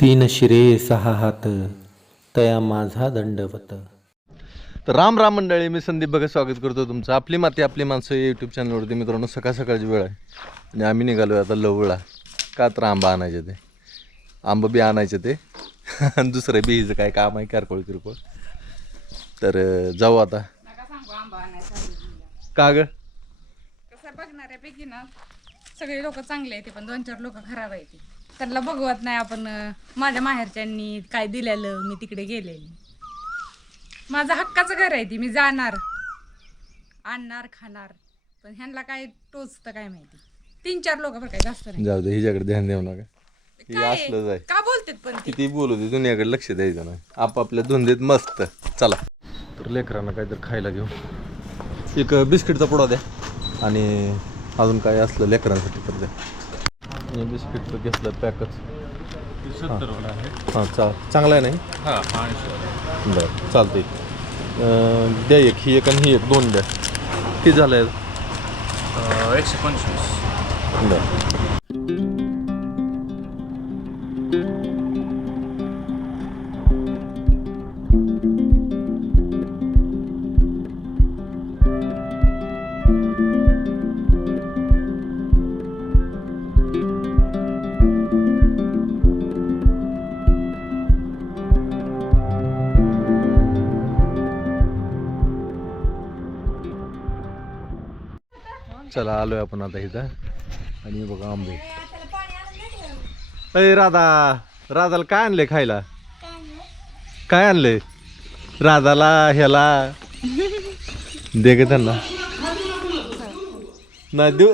तीन शिरे सहा हात तया माझा दंडवत. तर राम राम मंडळी मी संदीप बघा स्वागत करतो तुमचं. आपली माती आपली माणसं या यूट्यूब चॅनलवरती मित्रांनो सकाळ सकाळची वेळ आहे. आणि आम्ही निघालो आता लवळा. का तर आंबा आणायचे ते. आंबं बी आणायचे ते. आणि दुसरं बी हिचं काय काम आहे? कारकोळ किरकोळ. तर जाऊ आता. नका सांगू आंबा आणायचा का ग? बघणाऱ्यापैकी ना सगळे लोक चांगले आहेत पण दोन चार लोक खराब आहेत. त्यांना बघवत नाही आपण माझ्या माहेरच्यांनी काय दिलेलं मी तिकडे गेलेली. माझं हक्काचं घर आहे ती मी जाणार. आणणार खाणार. पण ह्यांना काय टोचतं काय माहिती? तीन चार लोक बरं काय जास्त नाही. जाऊ दे हिच्याकडे ध्यान देऊ नका. हे काय असलंच आहे. का बोलतात पण ती? किती बोलू दे दुनियाकडे लक्ष द्यायचं नाही. आपापल्या धुंदीत मस्त. चला. तर लेकरांना काहीतरी खायला घेऊ. एक बिस्किटचा पुडा द्या. आणि अजून काय असलं लेकरांसाठी तर द्या. हे बिस्किटचं घेतलं पॅकच. हां. चा चांगला आहे नाही? बरं चालते द्या एक ही एक आणि ही एक दोन द्या. किती झालं आहे एकशे पंचवीस. बरं. चला आलोय आपण आता इथं. आणि बघा आंबे. अय राधा राधाला काय आणले खायला? काय आणले राधाला ह्याला. दे ग त्यांना. नाही देऊ.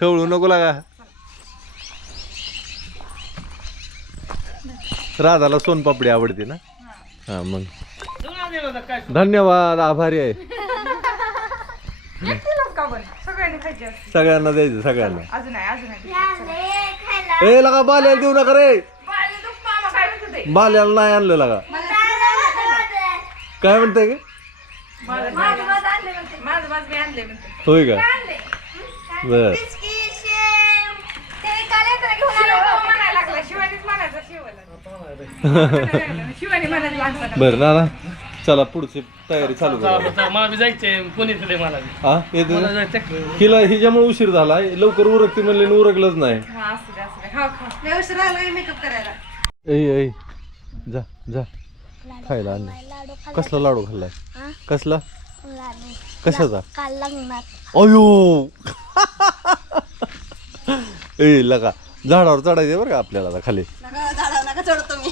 खवळू नको लागा. राधाला सोनपापडी आवडते ना? हा मग. धन्यवाद आभारी आहे. एकटीलाच का बरं? सगळ्यांनी खायचे असते. सगळ्यांना द्यायचं सगळ्यांना. अजून आहे अजून आहे. ए लगा बाल्याला देऊ नका रे. बाळाला दुख मामा काय म्हणते ते? बाल्याला नाही आणलं लगा. काय म्हणताय का माझं माझं माझं आणले म्हणते. माझं माझं मी आणले म्हणते. होय का? बर. शिव. म्हणायला लागला. शिवानीच म्हणायचा शिवाला. शिवानी म्हणायला लागला. बर ना ना चला पुढची तयारी चालू करा मला बी जायचंय मला बी. हा मला हिला हिच्यामुळे उशीर झाला लवकर उरकते म्हणले आणि उरकलंच नाही. हा असू दे असू दे. खाऊ खाऊ लय उशीर आला मेकअप करायला. ऐ ऐ जा जा. खायला आणलं कसला लाडू खाल्लाय? कसला? कशाचा? काल लागणार. अयो! ए लगा. झाडावर चढायचे बरं का आपल्याला आता खाली? तवा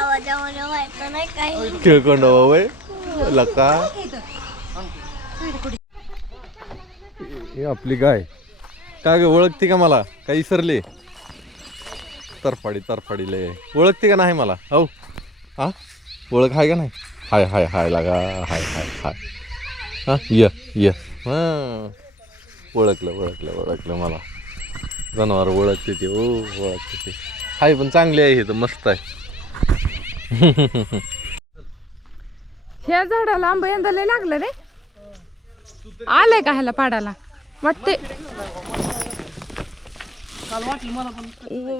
जेवण व्हायचं नाही काही वय लका. हे आपली गाय. काय ग ओळखते का मला? काही विसरले तरफाडी तरफाडी लय. ओळखते का नाही मला? हो हा? ओळख आहे का नाही? हाय हाय हाय लागा. हाय हाय हाय. हा? य य. हां. ओळखलं ओळखलं ओळखलं मला. जनावर ओळखते ते ओ ओळखते ते. हाय पण चांगली आहे हे तर मस्त आहे. ह्या झाडाला आंबा यंदा लय लागलं रे. आलंय का ह्याला पाडाला वाटते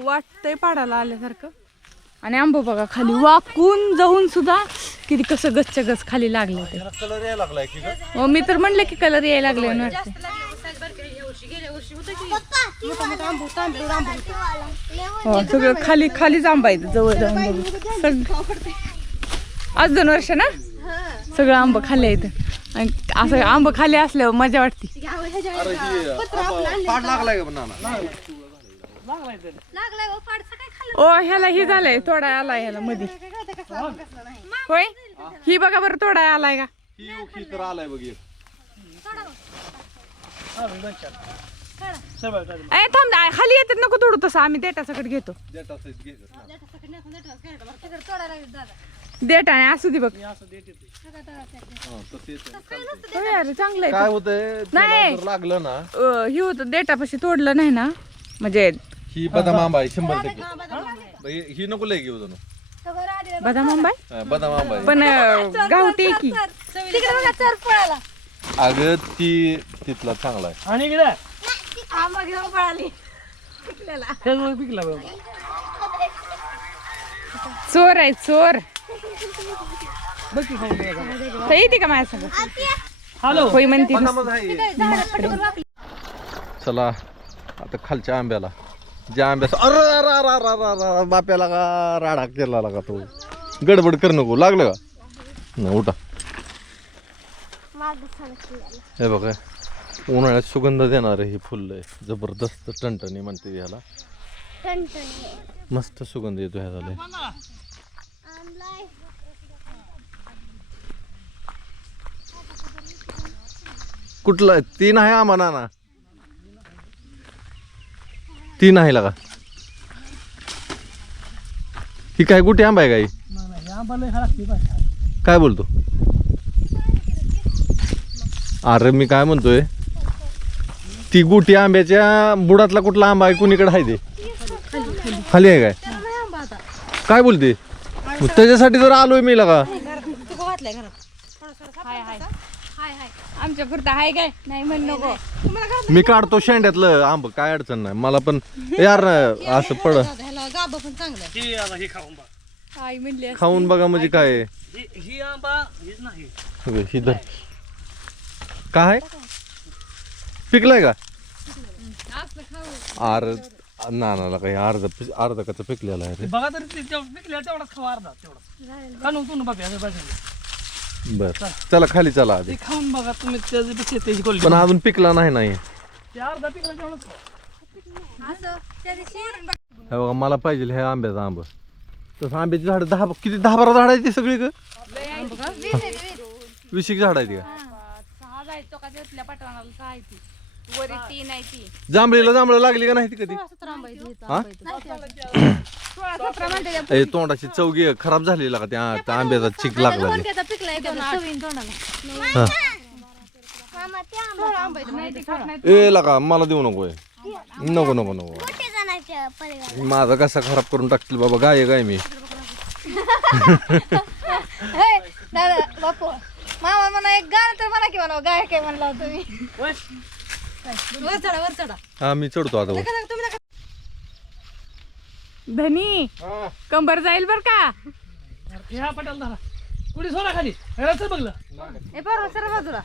वाटतंय पाडाला आल्यासारखं. आणि आंबा बघा खाली वाकून जाऊन सुद्धा किती कसं गच्च गच खाली लागले ते. कलर यायला लागलाय की हो की हो सगळं खाली खालीच आंबा आहे जवळ जाऊन बघू. आज दोन वर्ष ना? सगळं आंब खाली आहेत. आणि असं आंब खाली असल्यावर मजा वाटते. ओ ह्याला ही झालंय थोडा आलाय ह्याला मध्ये होय? ही बघा बरं थोडा आलाय का? आलाय बघ ए थांब ना, खाली येतात नको तोडू तसं. आम्ही देटासकट घेतो. देट आहे असू दे बघ. हा, चांगलं आहे काय होतंय? नाही. त्याला जर लागलं ना. अं, ही होतं देटापाशी तोडलं नाही ना. म्हणजे ही बदाम आंबा आहे शंभर टक्के. ही- ही नको लय घेऊ जाणू. बदाम आंबा? हा, बदाम आंबा आहे पण अं, गावठी आहे की? अगं ती तिथला चांगला आहे. आणि इकडे. आंबा घेऊन पळाली. त्याच्यामुळे पिकला बाबा चोर आहे चोर. बघ की खाऊन बघा. तर येते का माझ्या संग? हॅलो. होय म्हणते. चला आता खालच्या आंब्याला. ज्या आंब्याचा अरे अरे अरे अरे अरे अरे अरे, बाप्याला का राडा केला का तो? गडबड कर नको. लागलं का? नाही उठा. हे बघा उन्हाळ्यात सुगंध देणारं हे फुल आहे. जबरदस्त टणटणी म्हणते ह्याला मस्त सुगंध येतो. आणलाय कुठलं? तीन आहे आम्हाला ना तीन आहे का ही काय कुठे आंबा आहे काही. काय बोलतो? अरे मी काय म्हणतोय? ती गुटी आंब्याच्या बुडातला कुठला आंबा आहे? कुणीकडे आहे ते? खाली आहे काय? काय बोलते? त्याच्यासाठी जर आलोय मी लगा. आमच्या पुरता आहे काय नाही म्हण नको मी काढतो शेंड्यातलं आंब काय अडचण नाही. मला पण यार असं पड. खाऊन बघ म्हणजे काय. ही आंबा हीच नाही. ही धर. काय पिकलाय का? अरे ना ना काही अर्ध अर्ध कच पिकलेला आहे रे. बघा तरी ते तेवढं पिकल्या तेवढाच खावा अर्धा तेवढा खाऊन तू बघा याच्या बाजूला बर. चला. खाली चला आधी. ते खाऊन बघा तुम्ही त्याच्यापेक्षा त्याची क्वालिटी पण अजून पिकला नाही नाही. ते अर्धा पिकला तेवढाच खावा. हे बघा मला पाहिजे हे आंब्याचा आंब. तसं आंब्याची झाड दहा किती दहा बारा झाड आहे ती सगळी का वीस एक झाड आहे ती का जायचो का त्यातल्या पाठवणाला सहा आहे ती. वरी तीन आहे ती. जांभळीला जांभळं लागली का नाही ती कधी? हा? सोळा सतरा म्हणते ए तोंडाची चौगी खराब झालेला का त्या त्या आंब्याचा चिक लागला हा. मामा ते आंबा ए लका मला देऊ नको हे. नको नको नको. कुठे जाण्याच्या परिवार माझा कसा खराब करून टाकतील बाबा गाय गाय मी. दादा बापू. मामा म्हणा एक गाणं गाय काय म्हणला तुम्ही? होय? वर चढा वर चढा. हा मी चढतो आता. वर. तुम्ही नका. धनी कंबर जाईल बर का? ह्या पटाला धरा. कुठे सोडा खाली. ह्याला चल बघलं. ए बरोबर सर बाजूला.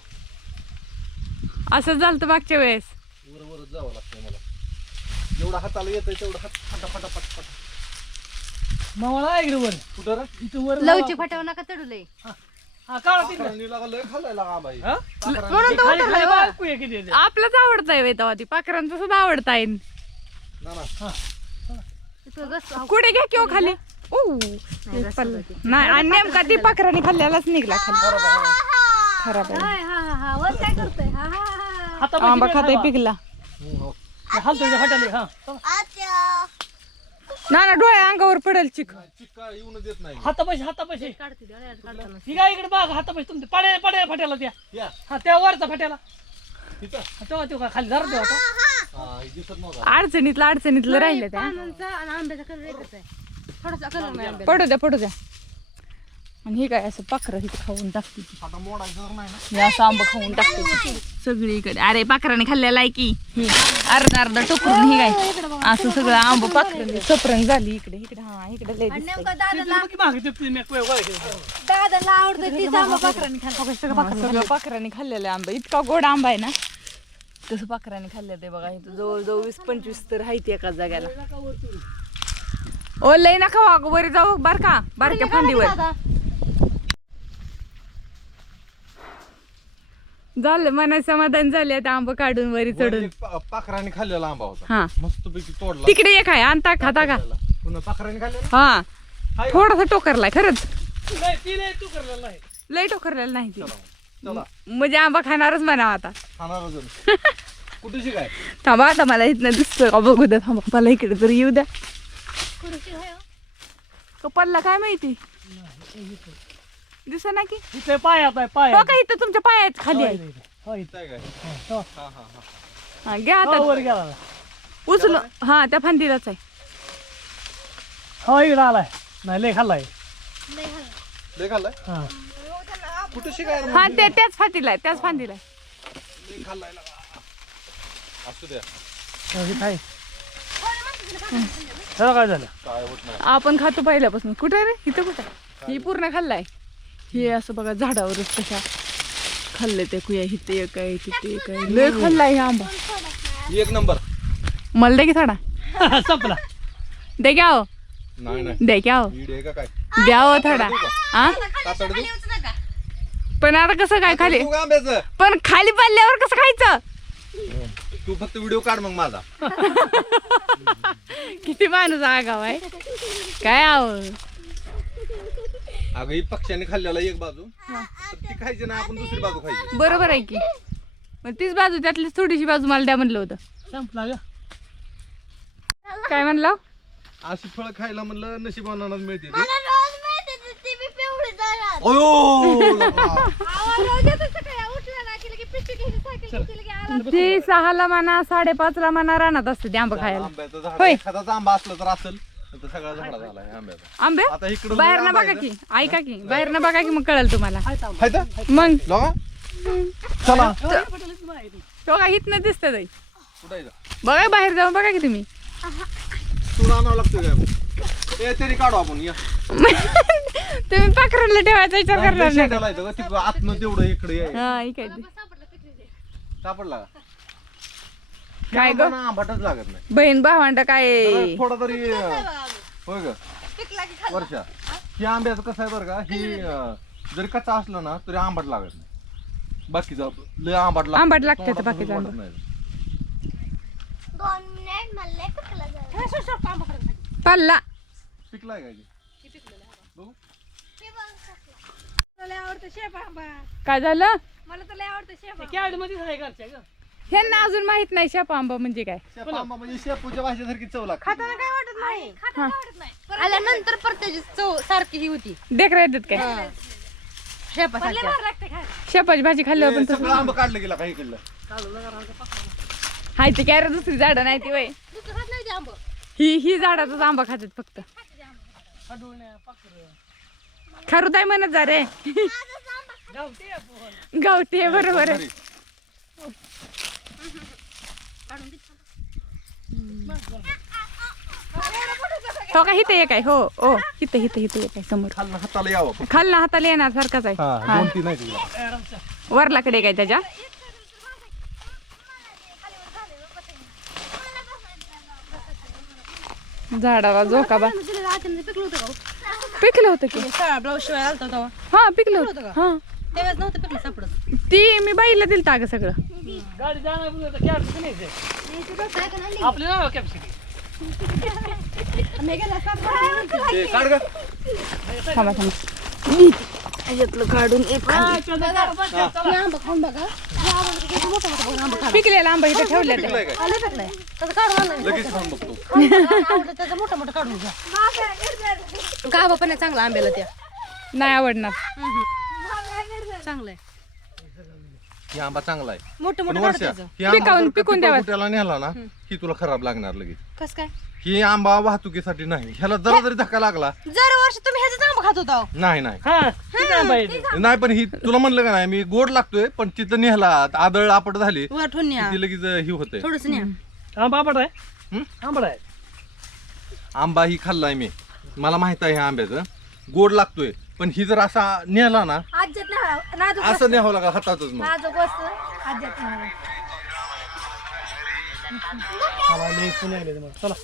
असं झालं मागच्या वेळेस. जेवढं हाताला येतं तेवढं हात फटा फटा फट फट मावळा आहे इकडे वर. कुठं रे? इथं वर लवची फटव नका चढू लय. हा. काळा खाल्लाय लगा आंबा हे. हा? म्हणून ते तर खाली आहे किती आहे ते. आपलंच तेव्हा पाखरांचं सुद्धा आवडताय ना ना. इथं गस कुठे घ्या किंवा खाली? पल्ला. नाही आणि नेमका ती पाखराने खाल्ल्यालाच निघला खाली. खराब आहे. हाय, हा हा हा. वर काय करतोय? हा हा हा. हा हातापाशी आंबा खाताय घालवा. पिकला हालतोय हटाले हा. ना ना डोळ्या अंगावर पडेल चिक. चिक्का येऊन देत नाही. हातापाशी हातापाशी. काढते ते, डोळ्यात काढताना. ही काय इकडे बघ हातापाशी तुमच्या पाड्या पाड्या फाट्याला त्या या. हा त्या वरचा फाट्याला. तिथं हा, तेव्हा तेव्हा खाली धरा तेव्हा आता. हा हे दिसत नव्हता. अडचणीतलं अडचणीतलं राहिलं त्या पानांचा आणि आंब्याचा कलर एकच आहे. थोडासा कलर नाही आंब्याला. पडू द्या पडू द्या. आणि हे काय असं पाखरं इथे खाऊन टाकते ती. आता मोडायचं नाही ना. हे असं आंबा खाऊन टाकते. सगळीकडे. अरे पाखराने खाल्लेला आहे की हे अर्धा अर्धा टोकरून हे काय. असं सगळं आंब पाखराने सपरण झाली इकडे इकडे. हा इकडे लय दिसतंय. दादाला ते आवडतं पाखराने खाल्ला. हा, सगळं पाखराने खाल्लेलं आंबा. इतका गोड आंबा आहे ना. तसं पाखराने खाल्लं ते बघा. इथं जवळजवळ वीस पंचवीस तर आहे एका जाग्याला. ओ लय नका वाग. वर जाऊ. बर का बारक्या फांदीवर. झालं मना समाधान झाले आता आंबा काढून वरी चढून. पाखराने खाल्लेला आंबा होता. हा. मस्तपैकी तोडला. तिकडे एक आहे आणता खाता का पुन्हा पाखराने खाल्लेला? हा. थोडासा टोकरलाय खरंच. नाही ती नाही तू करलेला नाही. लय टोकरलेला नाही ती. चला म्हणजे आंबा खाणारच म्हणा आता. खाणार अजून कुठे शिकाय थांबा आता मला इथनं दिसतं का बघू द्या थांबा. मला इकडे तरी येऊ द्या. कपलला काय माहिती? दिसा ना की? इथे पायात आहे पाय हो का इथं तुमच्या पायात खाली आहे. हो इथे. काय काय हो. हा, घ्या हो, आता. वर गेला उचल. हा त्या फांदीलाच आहे. हो इकडे आलाय. नाही लय खाल्लाय. लय खाल्लाय. हा. कुठे शिकाय रे? हा ते त्याच फांदीला आहे त्याच फांदीला आहे. लय खाल्लाय लगा. असू द्या. हो, आहे. काय झालं? आपण खातो पहिल्यापासून. कुठे रे? इथं कुठं ही पूर्ण खाल्लाय. हे असं बघा झाडावरच कशा खाल्ले ते कुया इथे एक आहे तिथे एक आहे. लय खाल्लाय हे आंबा. एक नंबर. मला दे की थोडा. संपला. दे घ्या हो नाही नाही. दे घ्या हो ईड आहे का काय? द्या हो थोडा. हा देऊ पण आता कसं काय खाली? तू का आंब्याचं. पण खाली पडल्यावर कसं खायचं? तू फक्त व्हिडिओ काढ मग माझा. किती माणूस आगाव आहे. काय आव अगं ही पक्ष्याने खाल्लेला एक बाजू. ती खायची ना आपण दुसरी बाजू खायची. बरोबर आहे की. मग तीच बाजू त्यातलीच थोडीशी बाजू मला द्या म्हणलं होतं. संपला ग. काय म्हणलं? अशी फळं खायला म्हणलं नशिबानाच मिळते ती. मला रोज माहिती आहे ते बी पिवळी जाणार. अयो! लका. ती सहाला म्हणा साडेपाचला म्हणा रानात असते ते आंबा खायला. आंब्याचं झाड. होय. एखादाच आंबा असलं तर असेल. तर सगळा झाडा झालाय आंब्याचा. आंबे? आता इकडं बाहेर ना बघा की ऐका की बाहेर ना बघा की मग कळेल तुम्हाला. हाय तर? मग. लगा? चला. तो का हितनं दिसतं कुठं? बघा बाहेर जाऊन बघा की तुम्ही. तुला आणावं लागतं काय? मग? ए तरी काढू आपण या. तुम्ही पाखरांना ठेवायचा विचार करणार नाही. शेंड्याला येतं का? तिकडं आतनं तेवढं इकडे आहे. हा ऐकायचं सापडला का? काय ग? आंबा ना आंबाटच लागत नाही. बहीण भावंड काय? थोडा तरी अं, होय ग वर्षा ही? आंब्याचं कसं आहे बरं का? ही अं, जरी कच्चा असलं ना तरी आंबट लागत नाही. बाकीचा लय आंबट लागतं. आंबट लागतं तोंडात बाकीचं वाटत आंबट. नाही. दोन मिनिट मला लय पिकलं जाणार पाल्ला पिकलाय काय बघू. मला लय आवडतं शेप आंबा. काय झालं? मला तर लय आवडतं शेप कॅड मध्येच आहे घरच्या ग. ह्यांना अजून माहीत नाही शेप आंबा म्हणजे काय. शेप आंबा म्हणजे शेपूच्या भाषेसारखी चव लागते. काय वाटत नाही? हा. आल्यानंतर परत त्याची चव सारखी ही होती. देखरा येतात काय लागते शेपाची भाजी खाल्ल्यावर हे आंबा काढलं गेला काही इकडलं? हाय ते काय रे दुसरी झाडं नाही ती वय ही ही झाडाचाच आंबा खातात फक्त. खरुताय म्हणत जा रे. गावठी आहे बरोबर आहे. हो का हिथं एक आहे हो. ओ हिथं हिथं हिथं एक आहे समोर. खाल्लं हाताला यावं आपण. खालना हाताला येणार सारखाच आहे. हा. दोन तीन आहे वरलाकडे काय त्याच्या? झाडाला झोका बा. पिकलं होतं की? ब्लाऊज शिवाय आलता तेव्हा हा पिकलं होतं. हा. तेव्हाच नव्हतं पिकलं सापडत ती मी बाईला दिलता अगं सगळं. गाडी जाणार कॅब नाही आपली नाव कॅपसिटी ते काढ ग. थांबा थांबा. पिकलेला आंबा इथं ठेवल्या पिकलाय काय? काढून लगेच बघतो. काढून पण चांगला आंब्याला त्या. नाही आवडणार. चांगलं ही आंबा चांगला आहे. मोठं पण मोठं वर्षा ही आंबा पिकावून- का पिकून पिकं द्यावा. नेला ना ही तुला खराब लागणार लगेच. कस काय? ही आंबा वाहतुकीसाठी नाही. ह्याला जरा जरी धक्का लागला जर वर्ष तुम्ही ह्याचं आंबा खात होता. हो. नाही नाही. हा किती आंबा आहे इथं? नाही पण ही तुला म्हणलं का नाही मी गोड लागतोय पण तिथं नेहला आदळ आपट झाली वर ठेवून न्या. ती लगेच ही होते थोडस न्या. आंबा आंबट आहे? हं? आंबट आहे. आंबा ही खाल्लाय मी. मला माहीत आहे ह्या आंब्याचं. गोड लागतोय. पण ही जर असा नेला ना आज्यात नाही नाजूक असं न्यावं लागा हातातच मग. नाजूक वस्तू. आज्यात नाही चला लई पुणे आले मग. चला.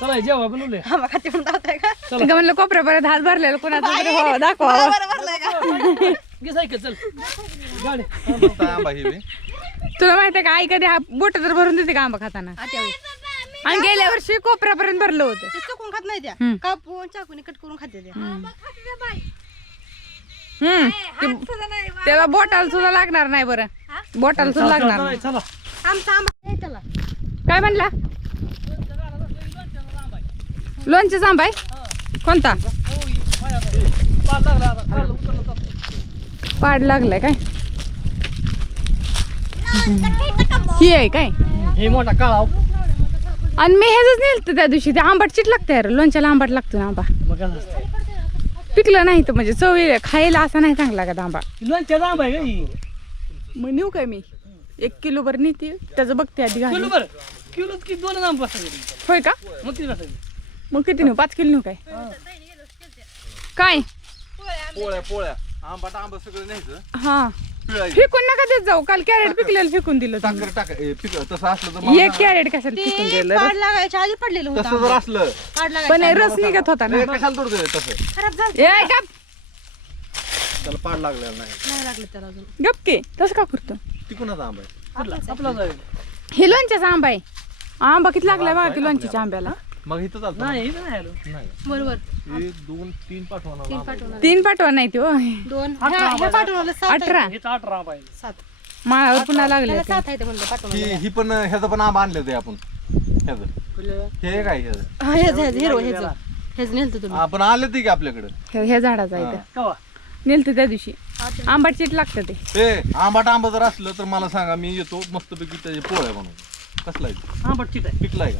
चला हे जेव्हा बनवले आंबा खाते म्हणून दावताय का? म्हणलं कोपऱ्यापर्यंत हात भरलेला कोणाचा तरी हो दाखवा. बरं भरलाय का? घे सायकल चल. गाडी. मस्त आहे आंबा ही बी. तुला माहिती आहे का आई कधी हा बोट तर भरून देते का आंबा खाताना. आणि गेल्या वर्षी कोपऱ्यापर्यंत भरलं होतं. ते चुकून खात नाही त्या. कापून चाकून कट करून खाते त्या. हम्म. ते- त्याला बोटाला सुद्धा लागणार नाही बरं. बोटाला सुद्धा लागणार नाही. चला. आमचा आंबा त्याला काय म्हणला? लोणचे आंबा आहे कोणता. पाड लागलाय काय? ही आहे काय? हे मोठा काळा आणि मी ह्याच नेलतं त्या दिवशी. ते आंबट चिट लागतं यार लोणच्याला आंबट लागतो ना आंबा. मग काय नसतं. पिकलं नाही तर म्हणजे चव येईल. खायला असा नाही चांगला का आंबा लोणच्याचा आंबा आहे का ही? मग नेऊ काय मी? एक किलो भर नेते त्याचं बघते आधी किलो घालून बरं किलोच की दोन आंब बसायचे? होय का? मग किती बसायचे? मग किती नेऊ? पाच किलो नेऊ काय? काय? पोळ्या पोळ्या. आंबाट आंबा सगळं न्यायचं. हा. पिळायचं. फेकून नका देत जाऊ. काल कॅरेट पिकलेलं फेकून दिलं तुम्ही. साखर टाका. ए, पिक तसं असलं तर मला एक कॅरेट कशाला फेकून दिलं पाड लागायच्या आधी पडलेलं तसं होतं जर असलं. पाड पण लागायच्या रस निघत होता ना. ए, कशाला तोडतोय तसं? खराब झालं. ए गप. त्याला पाड लागलेला नाही. नाही लागलं त्याला अजून. गप की तसं का करतो? तिकूनच आंबा आहे. हे लोणच्याचा आंबा आहे. आंबा किती लागलाय बघा की लोणच्याच्या आंब्याला? मग इथं चालतं नाही इथं नाही आलो. नाही बरोबर. एक दोन तीन पाठवणार तीन आंबा. पाठवणार. तीन पाठवा नाही तो दोन. ह्या ह्या पाठवणाला सात आहेत. अठरा. हे आठ राहा पाहिजे. सात. माळावर पुन्हा लागले त्याला सात आहे ते म्हणलं ही पाठवणार ही पण ह्याचं पण आंबा आणले होते आपण. ह्याचं. हे काय ह्याचं? हा हेच हेच हिरो हेच हेच नेलतं तुम्ही. आपण आले ते की आपल्याकडे? ह्या झाडाचा आहे कवा? नेलतं त्या दिवशी. आंबाट चीट लागतं ते. ए आंबाट आंबा जर असलं तर मला सांगा मी येतो मस्तपैकी त्याचे पोळ्या बनवून कसला आहे हा बट आहे. पिकलाय का?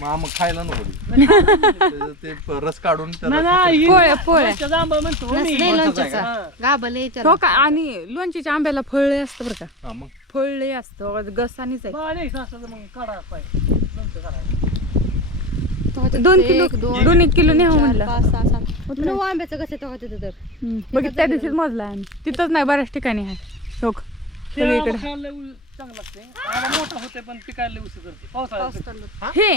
मग आंबा खायला नको ते. रस काढून त्याला नाही पोळ्या पोळ्या. त्याचा आंबा म्हणतो मी. नाही लोणच्याचा. हा. गाबले हो का? आणि लोणच्याच्या आंब्याला फळले असतं बरं का? हा, मग. फळले असतं गसानीच आहे. नंतर काढायचं. दोन किलो दोन एक किलो न्यावं म्हणलं. पाच सहा सात. नऊ आंब्याचं कसं तेव्हा तिथं? तर. बघित त्या दिवशीच मोजला आम्ही. तिथंच नाही बऱ्याच ठिकाणी आहे. आंबा सगळीकडे. चांगलं लागते मोठा होते पण पिकायला करते पावसाळ्यात. हे?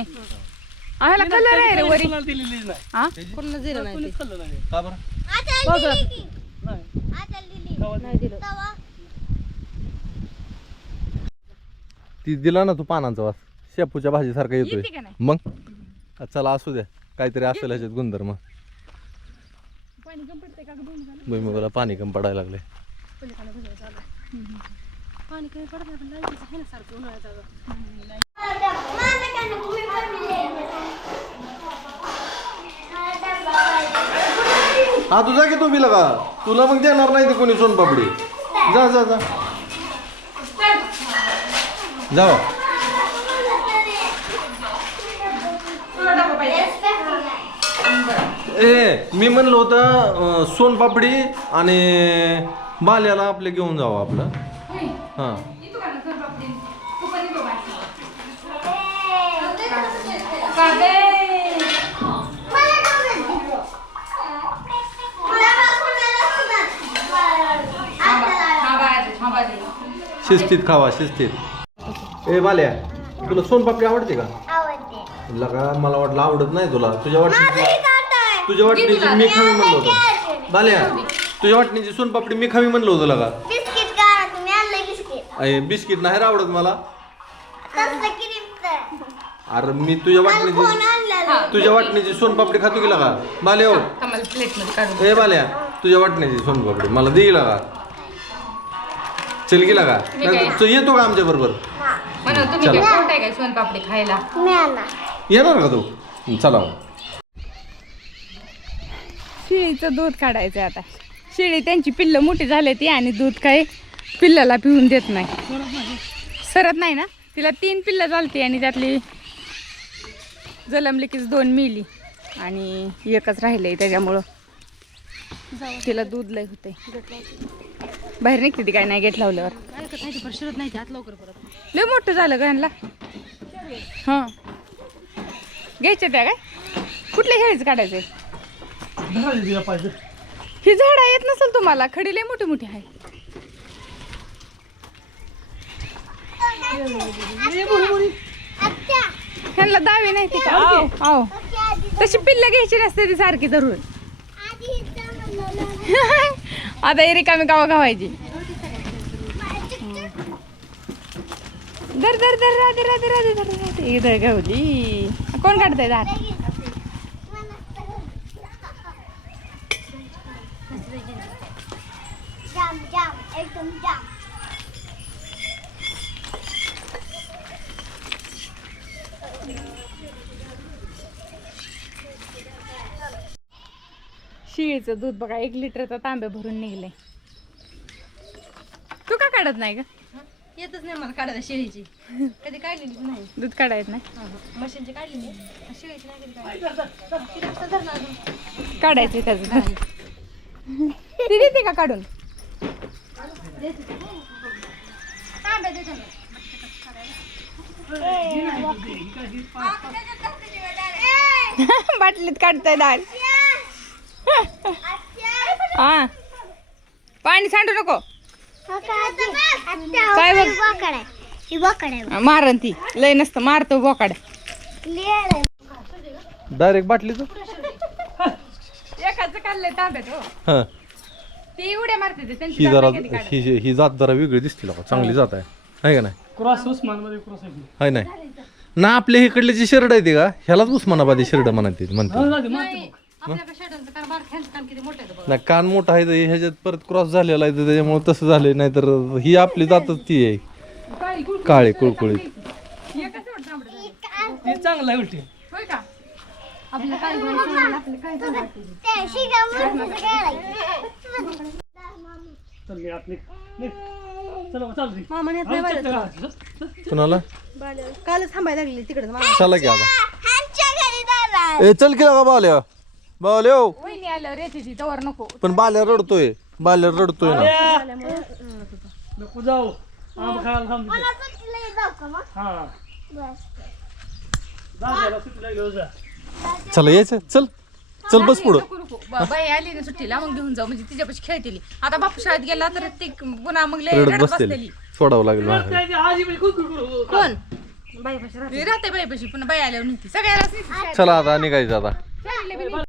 ह्याला कलर आहे रे वरी. कोणाला दिलेलीच नाही. हा? कोणाला दिलं नाही कोणीच खाल्लं नाही. का बरं? पावसाळ्यात. नाही. आता लिहिली गावात नाही दिलं. तवा. ती दिला ना तू पानांचा वास. शेपूच्या भाजीसारखा येतोय. येते का नाही? मग? चला असू द्या. काहीतरी असेल ह्याच्यात गुणधर्म. भुईमुगाला पाणी कम पडायला लागले पाणी कमी पडत नाही पण लाईटीचं आहे ना सारखं उन्हाळ्यात अगं. माझं हा तुझा की तू बी लगा तुला मग देणार नाही ते कोणी सोनपापडी. जा जा जा. जावा ए मी म्हणलं होतं अं, सोनपापडी आणि बाल्याला आपले घेऊन जावं आपलं. हां. शिस्तीत खावा शिस्तीत. ए बाल्या तुला सोनपापडी आवडते का? आवडते. लगा मला वाटलं आवडत नाही तुला. तुझ्या वाटणीची. तुझ्या वाटणीची मी खावी म्हणलं होतं. बाल्या तुझ्या वाटणीची सोनपापडी मी खावी म्हणलं होतं लगा बिस्किट का तुम्ही आणलंय बिस्किट नाही रे आवडत मला. अरे मी तुझ्या काल वाटणीची. तुझ्या वाटणीची सोनपापडी खातो की लगा? बाल्या हो. प्लेटमध्ये काढून ए बाल्या तुझ्या वाटणीची सोनपापडी मला दे लगा. चल की लगा. नाहीतर तू येतो का आमच्या बरोबर? म्हणून तुम्ही चला. काय कोणताय काय सोनपापडी खायला? मी आणला. येणार का तू? चला. शेळीचं दूध काढायचं आता. शेळी त्यांची पिल्लं मोठी झाली ती आणि दूध काय? पिल्लाला पिऊन देत नाही. सरत नाही ना? तिला तीन पिल्लं चालते आणि त्यातली जलमली कीच दोन मिली. आणि एकच राहिले त्याच्यामुळं. तिला दूध लय होते बाहेर निघते ती काय नाही गेट लावल्यावर. शिरत नाही लय मोठं झालं का ह्यांना हां. घ्यायचे त्या काय? कुठल्या शेळीचं काढायचे ही झाडं येत नसेल तुम्हाला? खडी लय मोठी मोठी आहे. ह्यांना दावे नाही ती. का ओके, आधी तशी पिल्लं घ्यायची नसते ती सारखी धरून. आता ही रिकामी गावा गावायची. दर दर दर राधे राधे राधे राधे. राधे गवली कोण काढतंय दार जाम जाम एकदम जाम. शिळीचं दूध बघा एक लिटरचा तांबे भरून निघले. तू का काढत नाही का येतच नाही मला काढायला शेळीची. कधी काढलेलीच नाही. दूध काढायत नाही? मशीनची काढलेली शेळीची नाही कधी काढली. किती वाजता धरणार अजून? काढायचं त्याचं. ती देते का काढून? बाटलीत काढताय डाळ हा. पाणी सांडू नको. काय बघ? बोकड आहे ही बोकड आहे मारन ती. लय नसतं मारतो बोकाड डायरेक्ट बाटलीचं एकाच काढलंय तांब्यात हो. हां. ती उड्या मारते ते त्यांची ही जात जरा नाही कधी काढत. ही ही जात जरा वेगळी दिसते लोक चांगली जात आहे. आहे का नाही? क्रॉस उस्मानमध्ये क्रॉस आहे आहे नाही. ना आपल्या इकडले जी शिरड आहे ती का? ह्यालाच उस्मानाबादी शिरड म्हणते म्हणते. आपल्याकडे शेडांचं कारण बार ह्यांचं कान किती मोठं आहे बघ. नाही कान मोठा आहे तर ह्याच्यात परत क्रॉस झालेला आहे तर त्याच्यामुळे तसं झालं नाही तर ही आपली जातच ती आहे. काळी कुळकुळीत एकच एवढं तांबडं झालं. हे चांगलं उलटी. होय का? आपलं काय व्हायचं आपलं काय झालं ते शिगामुळे काय आहे? चल मी आत निघ. निघ. चला चाल रे मामाने येत नाही बाहेर. कुणाला? कालच थांबायला लागली तिकडे चला की आता. ए चल की का बाल्या बाल्या हो. वहिनी तवर नको. पण बाल्या रडतोय. बाल्या रडतोय ना. नको जाऊ. आंब खायला थांब तिथे. मला सुट्टीला जाऊ का मग? हा. बस. जा त्याला सुट्टी लागली जा. चला यायचं. चल. चल बस पुढं. नको नको. ब- बाई आली ना सुट्टीला मग घेऊन जाऊ. म्हणजे तिच्यापाशी खेळतेली. आता बापू शाळेत गेला तर ती पुन्हा मग लय रडत रडत बसतेली बसलेली. सोडावं लागेल बाहेर. त्याची आजी म्हणजे खूप खूप कोण? राहते. बाईपाशी पुन्हा बाई आल्यावर नेती सगळ्यालाच नेती चला आता निघायचं आता.